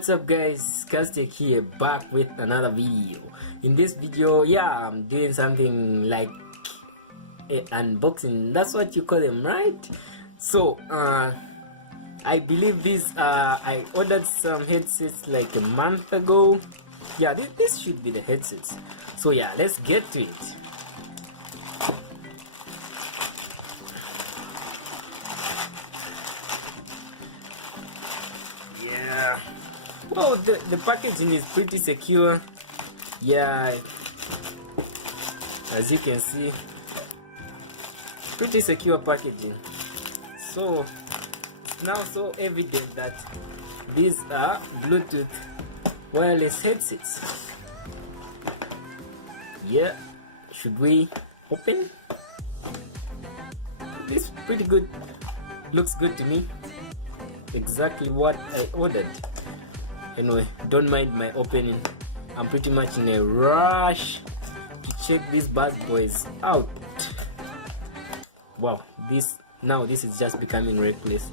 What's up guys, Castek here, back with another video. In this video, yeah, I'm doing something like unboxing. That's what you call them, right? So I believe I ordered some headsets like a month ago. Yeah, this should be the headsets. So yeah, let's get to it. Yeah, well, the packaging is pretty secure. Yeah, as you can see, pretty secure packaging. So now so evident that these are Bluetooth wireless headsets. Yeah, should we open? This is pretty good, looks good to me. Exactly what I ordered. Anyway, don't mind my opening. I'm pretty much in a rush to check these bad boys out. Wow, this is just becoming reckless.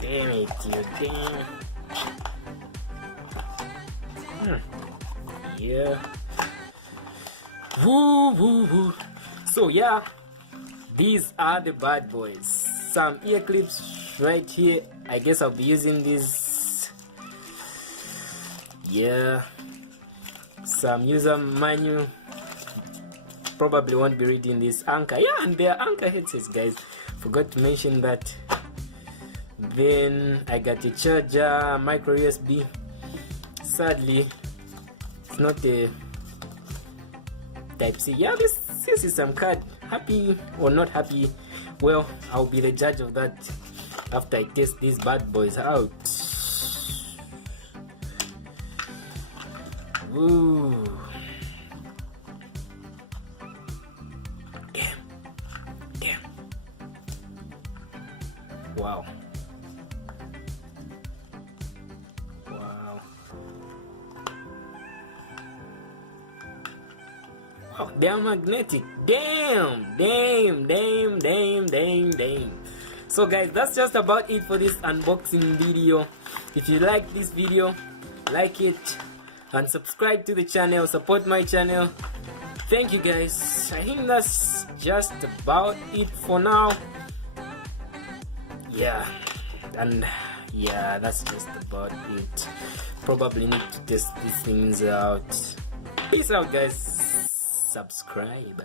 Damn it, you damn. Yeah. Woo woo woo. So yeah, these are the bad boys. Some ear clips right here. I guess I'll be using these. Yeah, some user manual. Probably won't be reading this. Anker, yeah, and they are Anker headsets, guys. Forgot to mention that. Then I got a charger, micro USB. Sadly, it's not a Type C. Yeah, this is some card. Happy or not happy? Well, I'll be the judge of that after I test these bad boys out. Ooh. Damn. Wow. Oh, they are magnetic. Damn. So guys, that's just about it for this unboxing video. If you like this video, like it and subscribe to the channel, support my channel. Thank you guys. I think that's just about it for now. Yeah, and yeah, that's just about it. Probably need to test these things out. Peace out guys. Subscribe.